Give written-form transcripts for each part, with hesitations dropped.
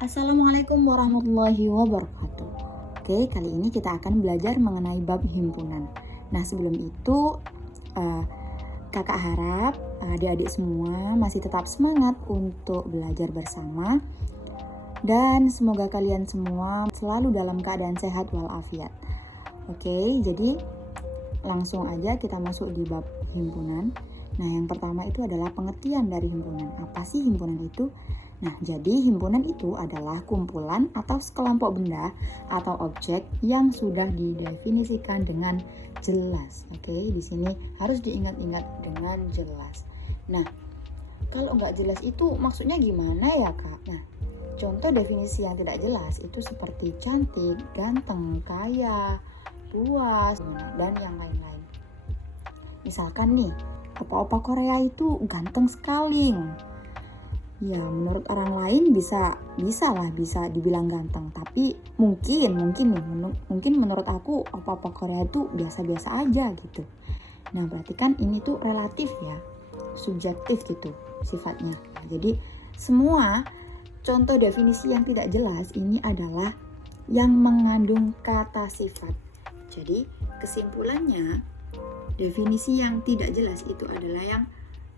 Assalamualaikum warahmatullahi wabarakatuh. Oke, kali ini kita akan belajar mengenai bab himpunan. Nah, sebelum itu kakak harap adik-adik semua masih tetap semangat untuk belajar bersama. Dan semoga kalian semua selalu dalam keadaan sehat walafiat. Oke, jadi langsung aja kita masuk di bab himpunan. Nah, yang pertama itu adalah pengertian dari himpunan. Apa sih himpunan itu? Nah, jadi himpunan itu adalah kumpulan atau sekelompok benda atau objek yang sudah didefinisikan dengan jelas. Oke, di sini harus diingat-ingat dengan jelas. Nah, kalau nggak jelas itu maksudnya gimana ya, Kak? Nah, contoh definisi yang tidak jelas itu seperti cantik, ganteng, kaya, puas, dan yang lain-lain. Misalkan nih, opa-opa Korea itu ganteng sekali. Ya, menurut orang lain bisa dibilang ganteng, tapi mungkin menurut aku opa-opa Korea itu biasa-biasa aja gitu. Nah, berarti kan ini tuh relatif ya, subjektif gitu sifatnya. Jadi semua contoh definisi yang tidak jelas ini adalah yang mengandung kata sifat. Jadi kesimpulannya, definisi yang tidak jelas itu adalah yang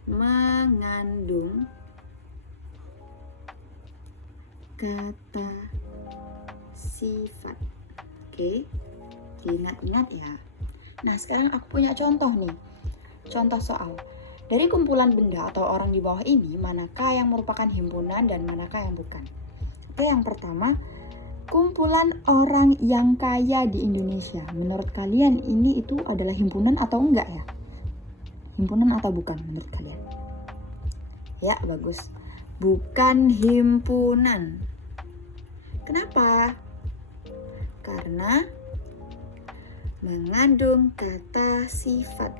mengandung kata sifat. Oke, diingat-ingat ya. Nah, sekarang aku punya contoh nih. Contoh soal. Dari kumpulan benda atau orang di bawah ini, manakah yang merupakan himpunan dan manakah yang bukan? Oke, yang pertama, kumpulan orang yang kaya di Indonesia. Menurut kalian ini itu adalah himpunan atau enggak ya? Himpunan atau bukan menurut kalian? Ya, bagus. Bukan himpunan. Kenapa? Karena mengandung kata sifat.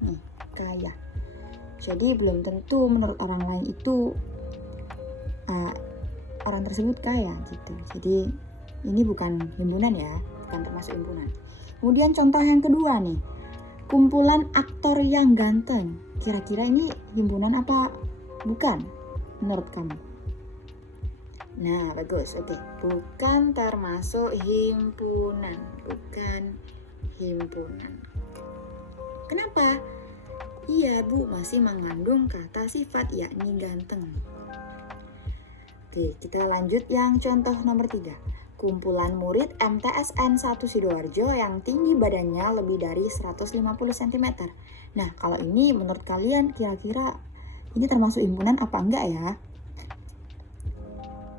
Nih, kaya. Jadi belum tentu menurut orang lain itu orang tersebut kaya gitu. Jadi ini bukan himpunan ya, bukan termasuk himpunan. Kemudian contoh yang kedua nih, kumpulan aktor yang ganteng. Kira-kira ini himpunan apa bukan menurut kamu? Nah, bagus. Oke, bukan termasuk himpunan. Bukan himpunan. Kenapa? Iya, Bu, masih mengandung kata sifat yakni ganteng. Oke, kita lanjut yang contoh nomor 3. Kumpulan murid MTSN 1 Sidoarjo yang tinggi badannya lebih dari 150 cm. Nah, kalau ini menurut kalian kira-kira ini termasuk himpunan apa enggak ya?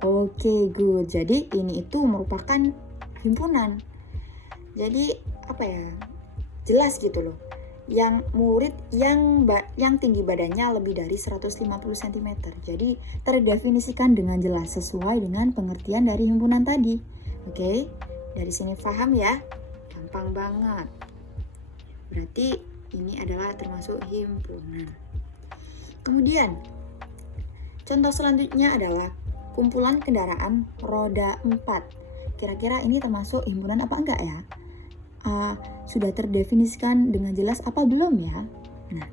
Oke, good. Jadi ini itu merupakan himpunan. Jadi apa ya? Jelas gitu loh. Yang murid yang tinggi badannya lebih dari 150 cm. Jadi terdefinisikan dengan jelas sesuai dengan pengertian dari himpunan tadi. Oke, dari sini paham ya? Gampang banget. Berarti ini adalah termasuk himpunan. Kemudian, contoh selanjutnya adalah kumpulan kendaraan roda 4. Kira-kira ini termasuk himpunan apa enggak ya? Sudah terdefinisikan dengan jelas apa belum ya? Nah,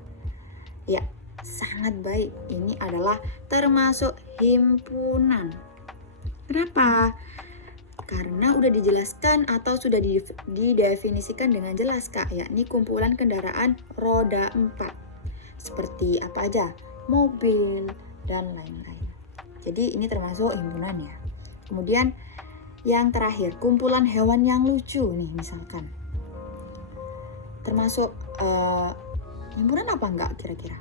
ya sangat baik. Ini adalah termasuk himpunan. Kenapa? Karena udah dijelaskan atau sudah didefinisikan dengan jelas, Kak, yakni kumpulan kendaraan roda 4. Seperti apa aja? Mobil dan lain-lain. Jadi ini termasuk himpunan ya. Kemudian yang terakhir, kumpulan hewan yang lucu nih misalkan. Termasuk himpunan apa enggak kira-kira?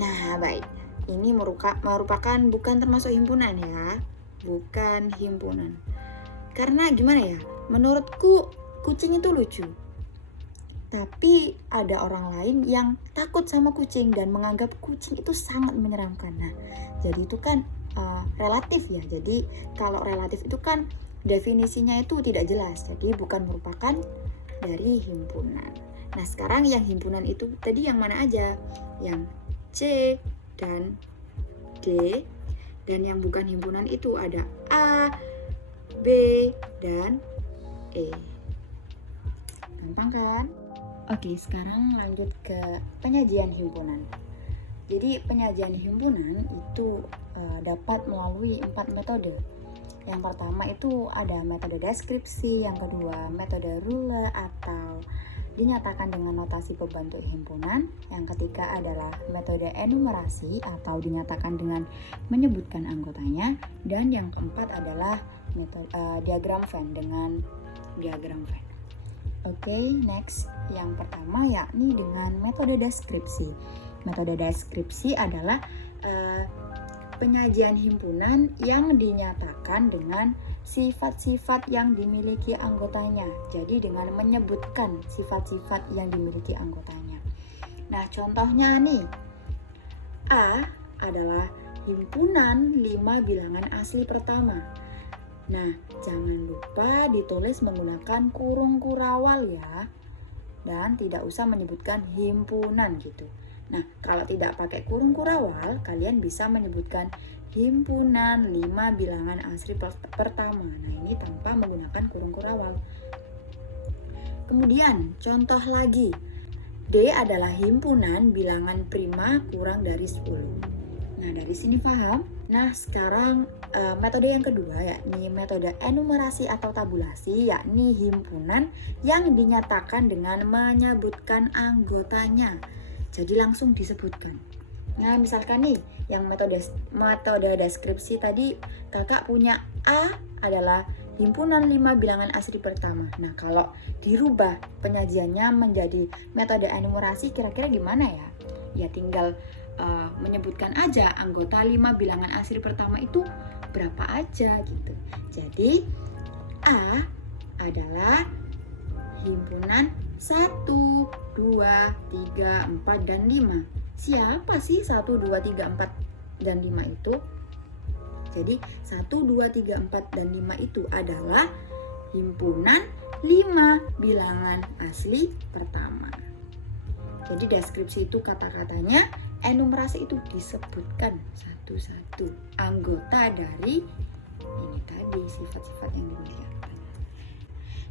Nah, baik. Ini merupakan bukan termasuk himpunan ya. Bukan himpunan. Karena gimana ya? Menurutku kucing itu lucu. Tapi ada orang lain yang takut sama kucing dan menganggap kucing itu sangat menyeramkan. Nah, jadi itu kan relatif ya. Jadi kalau relatif itu kan definisinya itu tidak jelas. Jadi bukan merupakan dari himpunan. Nah, sekarang yang himpunan itu tadi yang mana aja? Yang C dan D. Dan yang bukan himpunan itu ada A, B, dan E. Gampang kan? Oke, sekarang lanjut ke penyajian himpunan. Jadi penyajian himpunan itu dapat melalui 4 metode. Yang pertama itu ada metode deskripsi, yang kedua metode rule atau dinyatakan dengan notasi pembentuk himpunan, yang ketiga adalah metode enumerasi atau dinyatakan dengan menyebutkan anggotanya, dan yang keempat adalah metode diagram Venn dengan diagram Venn. Oke, next. Yang pertama yakni dengan metode deskripsi. Metode deskripsi adalah penyajian himpunan yang dinyatakan dengan sifat-sifat yang dimiliki anggotanya. Jadi dengan menyebutkan sifat-sifat yang dimiliki anggotanya. Nah, contohnya nih. A adalah himpunan 5 bilangan asli pertama. Nah, jangan lupa ditulis menggunakan kurung kurawal ya. Dan tidak usah menyebutkan himpunan gitu. Nah, kalau tidak pakai kurung kurawal, kalian bisa menyebutkan himpunan 5 bilangan asli pertama. Nah, ini tanpa menggunakan kurung kurawal. Kemudian, contoh lagi. D adalah himpunan bilangan prima kurang dari 10. Nah, dari sini paham? Nah, sekarang metode yang kedua yakni metode enumerasi atau tabulasi, yakni himpunan yang dinyatakan dengan menyebutkan anggotanya. Jadi langsung disebutkan. Nah, misalkan nih yang metode deskripsi tadi kakak punya A adalah himpunan 5 bilangan asli pertama. Nah, kalau dirubah penyajiannya menjadi metode enumerasi kira-kira gimana ya? Ya tinggal menyebutkan aja anggota 5 bilangan asli pertama itu berapa aja gitu. Jadi A adalah himpunan 1, 2, 3, 4, dan 5. Siapa sih 1, 2, 3, 4, dan 5 itu? Jadi 1, 2, 3, 4, dan 5 itu adalah himpunan 5 bilangan asli pertama. Jadi deskripsi itu kata-katanya, enumerasi itu disebutkan satu-satu anggota dari ini tadi, sifat-sifat yang dimiliki anggotanya.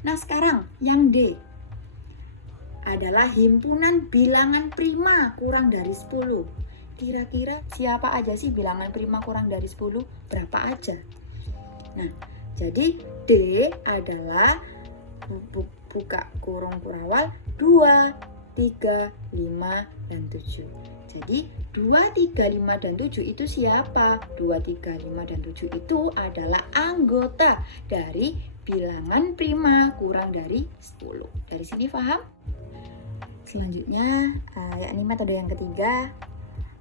Nah, sekarang yang D adalah himpunan bilangan prima kurang dari 10. Kira-kira siapa aja sih bilangan prima kurang dari 10? Berapa aja? Nah, jadi D adalah buka kurung kurawal 2, 3, 5, dan 7. Jadi 2, 3, 5, dan 7 itu siapa? 2, 3, 5, dan 7 itu adalah anggota dari bilangan prima kurang dari 10. Dari sini paham? Selanjutnya, yakni metode yang ketiga,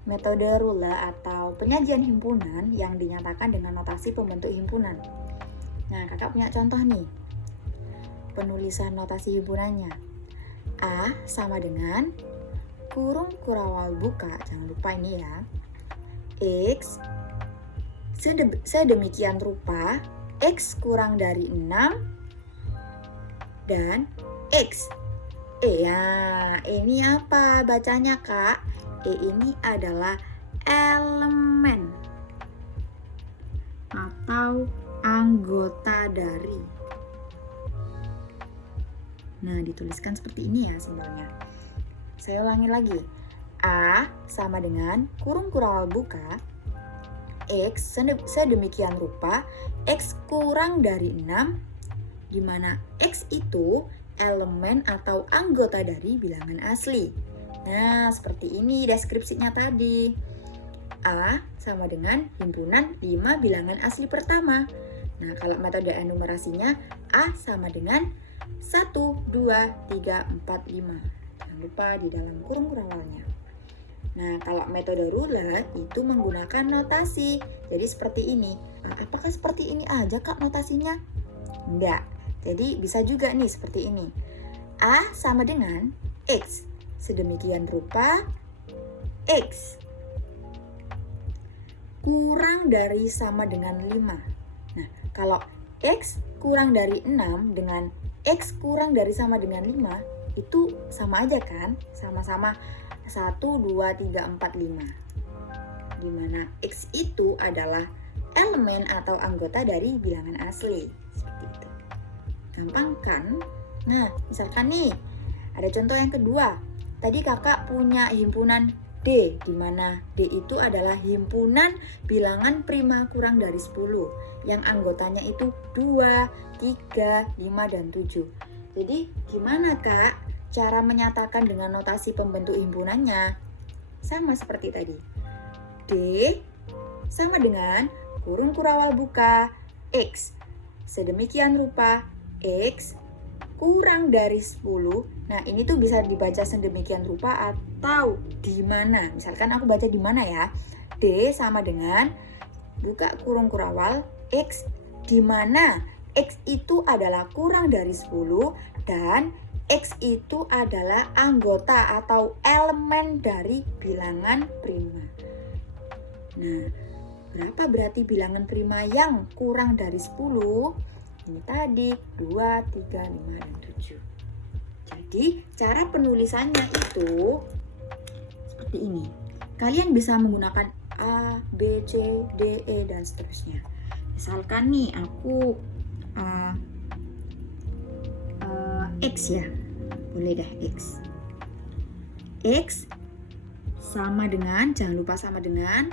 metode rule atau penyajian himpunan yang dinyatakan dengan notasi pembentuk himpunan. Nah, kakak punya contoh nih. Penulisan notasi himpunannya. A sama dengan kurung kurawal buka, jangan lupa ini ya. X sedemikian rupa, X kurang dari 6, dan X. Ya, ini apa bacanya kak? Ini adalah elemen atau anggota dari. Nah, dituliskan seperti ini ya simbolnya. Saya ulangi lagi. A sama dengan kurung kurawal buka, X sedemikian rupa, X kurang dari 6, di mana X itu elemen atau anggota dari bilangan asli. Nah, seperti ini deskripsinya tadi. A sama dengan himpunan 5 bilangan asli pertama. Nah, kalau metode enumerasinya A sama dengan 1, 2, 3, 4, 5. Jangan lupa di dalam kurung kurawalnya. Nah, kalau metode rule itu menggunakan notasi. Jadi seperti ini. Apakah seperti ini aja kak notasinya? Enggak. Jadi bisa juga nih seperti ini. A sama dengan X. Sedemikian rupa X kurang dari sama dengan 5. Nah, kalau X kurang dari 6 dengan X kurang dari sama dengan 5, itu sama aja kan? Sama-sama 1, 2, 3, 4, 5. Dimana X itu adalah elemen atau anggota dari bilangan asli. Seperti itu. Gampang kan? Nah, misalkan nih, ada contoh yang kedua. Tadi kakak punya himpunan D, di mana D itu adalah himpunan bilangan prima kurang dari 10 yang anggotanya itu 2, 3, 5, dan 7. Jadi gimana Kak cara menyatakan dengan notasi pembentuk himpunannya? Sama seperti tadi. D sama dengan kurung kurawal buka X. Sedemikian rupa X kurang dari 10. Nah, ini tuh bisa dibaca sedemikian rupa atau di mana. Misalkan aku baca di mana ya. D sama dengan buka kurung kurawal X di mana X itu adalah kurang dari 10 dan X itu adalah anggota atau elemen dari bilangan prima. Nah, berapa berarti bilangan prima yang kurang dari 10? Ini tadi 2, 3, 5, dan 7. Jadi cara penulisannya itu seperti ini. Kalian bisa menggunakan A, B, C, D, E, dan seterusnya. Misalkan nih aku X ya. Boleh dah X. X sama dengan, jangan lupa sama dengan,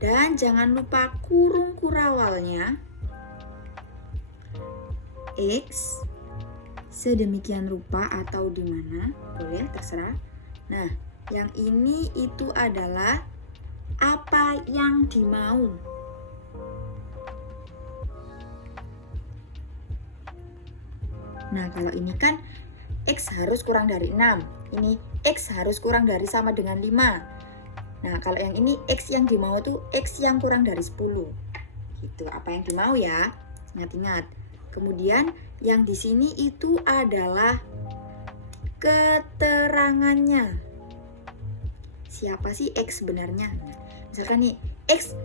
dan jangan lupa kurung kurawalnya. X sedemikian rupa atau di mana, boleh terserah. Nah, yang ini itu adalah apa yang dimau. Nah, kalau ini kan X harus kurang dari 6. Ini X harus kurang dari sama dengan 5. Nah, kalau yang ini X yang dimau tuh X yang kurang dari 10. Gitu, apa yang dimau ya. Ingat-ingat. Kemudian yang di sini itu adalah keterangannya. Siapa sih X sebenarnya? Nah, misalkan nih X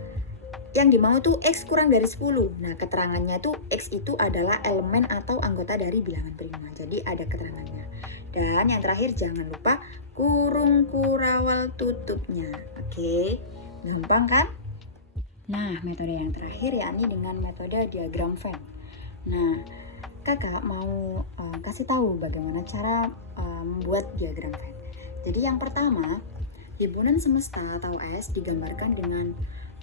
yang dimau itu X kurang dari 10. Nah, keterangannya itu X itu adalah elemen atau anggota dari bilangan prima. Jadi ada keterangannya. Dan yang terakhir jangan lupa kurung kurawal tutupnya. Oke, gampang kan? Nah, metode yang terakhir yakni dengan metode diagram Venn. Nah, kakak mau kasih tahu bagaimana cara membuat diagram Venn. Jadi yang pertama, himpunan semesta atau S digambarkan dengan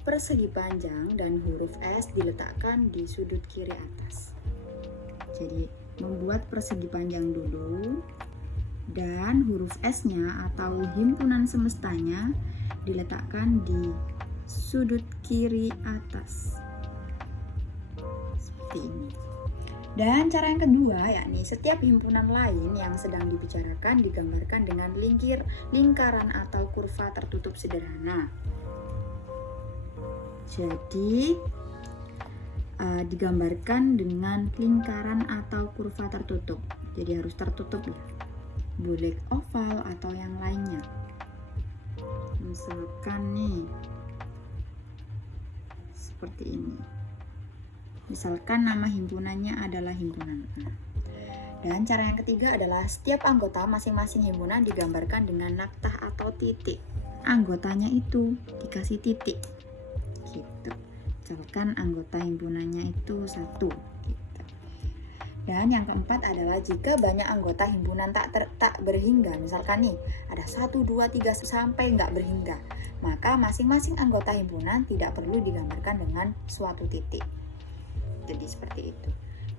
persegi panjang dan huruf S diletakkan di sudut kiri atas. Jadi membuat persegi panjang dulu dan huruf S-nya atau himpunan semestanya diletakkan di sudut kiri atas. Seperti ini. Dan cara yang kedua yakni setiap himpunan lain yang sedang dibicarakan digambarkan dengan lingkaran atau kurva tertutup sederhana. Jadi digambarkan dengan lingkaran atau kurva tertutup. Jadi harus tertutup ya. Boleh oval atau yang lainnya. Misalkan nih seperti ini. Misalkan nama himpunannya adalah himpunan A. Dan cara yang ketiga adalah setiap anggota masing-masing himpunan digambarkan dengan naktah atau titik. Anggotanya itu dikasih titik. Gitu. Misalkan anggota himpunannya itu 1. Gitu. Dan yang keempat adalah jika banyak anggota himpunan tak berhingga. Misalkan nih ada 1, 2, 3 sampai nggak berhingga. Maka masing-masing anggota himpunan tidak perlu digambarkan dengan suatu titik. Jadi seperti itu.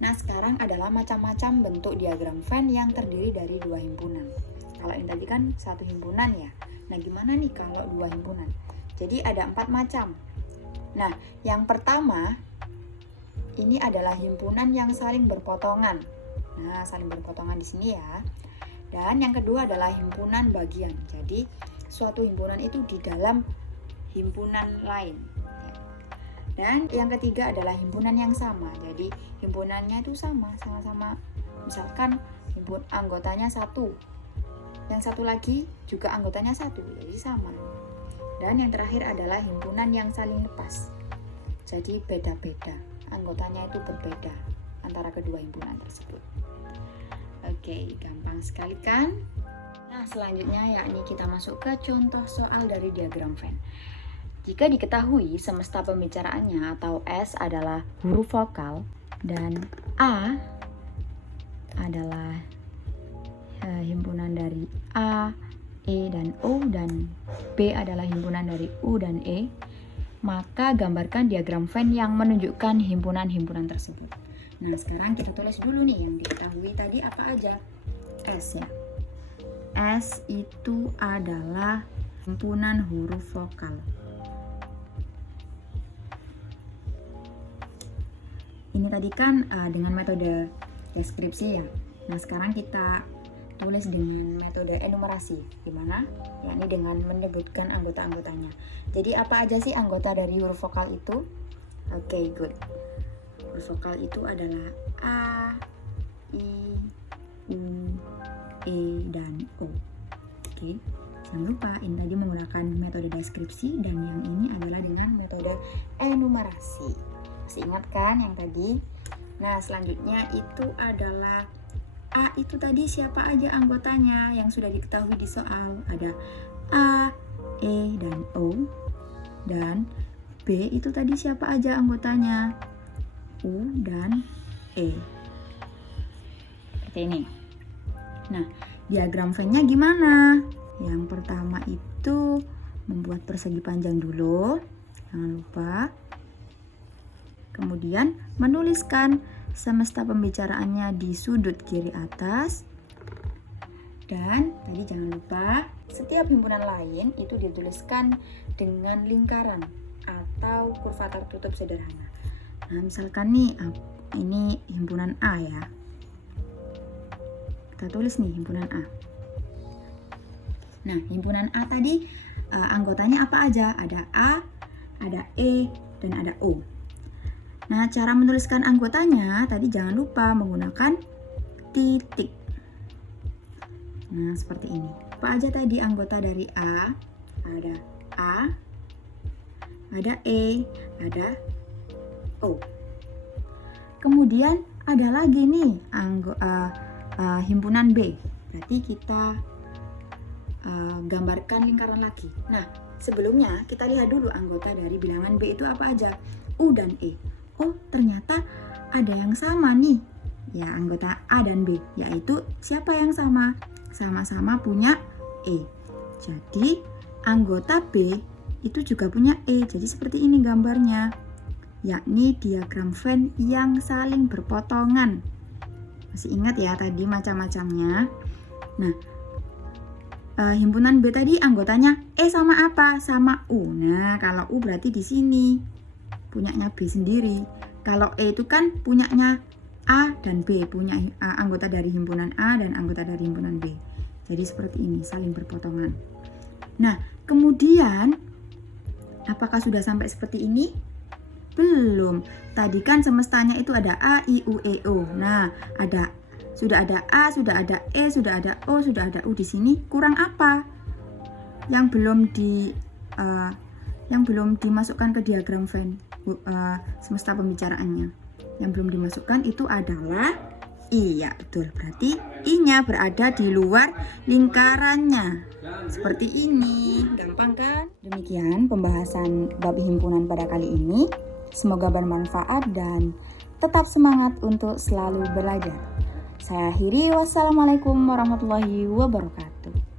Nah, sekarang adalah macam-macam bentuk diagram Venn yang terdiri dari 2 himpunan. Kalau yang tadi kan 1 himpunan ya. Nah, gimana nih kalau 2 himpunan? Jadi ada 4 macam. Nah, yang pertama ini adalah himpunan yang saling berpotongan. Nah, saling berpotongan di sini ya. Dan yang kedua adalah himpunan bagian. Jadi, suatu himpunan itu di dalam himpunan lain. Dan yang ketiga adalah himpunan yang sama. Jadi himpunannya itu sama-sama. Misalkan anggotanya 1. Yang satu lagi juga anggotanya 1, jadi sama. Dan yang terakhir adalah himpunan yang saling lepas. Jadi beda-beda. Anggotanya itu berbeda antara kedua himpunan tersebut. Oke, gampang sekali kan? Nah, selanjutnya yakni kita masuk ke contoh soal dari diagram Venn. Jika diketahui semesta pembicaraannya atau S adalah huruf vokal dan A adalah himpunan dari A, E dan O dan B adalah himpunan dari U dan E, maka gambarkan diagram Venn yang menunjukkan himpunan-himpunan tersebut. Nah, sekarang kita tulis dulu nih yang diketahui tadi apa aja. S ya. S itu adalah himpunan huruf vokal. Ini tadi kan dengan metode deskripsi ya. Nah, sekarang kita tulis dengan metode enumerasi, gimana? Yakni dengan menyebutkan anggota-anggotanya. Jadi apa aja sih anggota dari huruf vokal itu? Oke, good. Huruf vokal itu adalah A, I, U, E, dan O. Oke, jangan lupa ini tadi menggunakan metode deskripsi dan yang ini adalah dengan metode enumerasi. Masih ingat kan yang tadi? Nah, selanjutnya itu adalah A itu tadi siapa aja anggotanya yang sudah diketahui di soal. Ada A, E, dan O. Dan B itu tadi siapa aja anggotanya. U dan E. Seperti ini. Nah, diagram Venn-nya gimana? Yang pertama itu membuat persegi panjang dulu. Jangan lupa. Kemudian menuliskan semesta pembicaraannya di sudut kiri atas. Dan tadi jangan lupa, setiap himpunan lain itu dituliskan dengan lingkaran atau kurva tertutup sederhana. Nah, misalkan nih, ini himpunan A ya. Kita tulis nih himpunan A. Nah, himpunan A tadi anggotanya apa aja? Ada A, ada E, dan ada O. Nah, cara menuliskan anggotanya tadi jangan lupa menggunakan titik. Nah, seperti ini. Apa aja tadi anggota dari A? Ada A, ada E, ada O. Kemudian ada lagi nih himpunan B. Berarti kita gambarkan lingkaran lagi. Nah, sebelumnya kita lihat dulu anggota dari bilangan B itu apa aja? U dan E. Oh, ternyata ada yang sama nih. Ya, anggota A dan B, yaitu siapa yang sama? Sama-sama punya E. Jadi, anggota B itu juga punya E. Jadi, seperti ini gambarnya. Yakni diagram Venn yang saling berpotongan. Masih ingat ya tadi macam-macamnya? Nah, himpunan B tadi anggotanya E sama apa? Sama U. Nah, kalau U berarti di sini punyanya B sendiri. Kalau E itu kan punyanya A dan B, punya anggota dari himpunan A dan anggota dari himpunan B. Jadi seperti ini, saling berpotongan. Nah, kemudian apakah sudah sampai seperti ini? Belum. Tadi kan semestanya itu ada A, I, U, E, O. Nah, sudah ada A, sudah ada E, sudah ada O, sudah ada U di sini. Kurang apa? Yang belum dimasukkan ke diagram Venn semesta pembicaraannya. Yang belum dimasukkan itu adalah I. Ya, betul. Berarti I-nya berada di luar lingkarannya. Seperti ini. Gampang kan? Demikian pembahasan bab himpunan pada kali ini. Semoga bermanfaat dan tetap semangat untuk selalu belajar. Saya akhiri. Wassalamualaikum warahmatullahi wabarakatuh.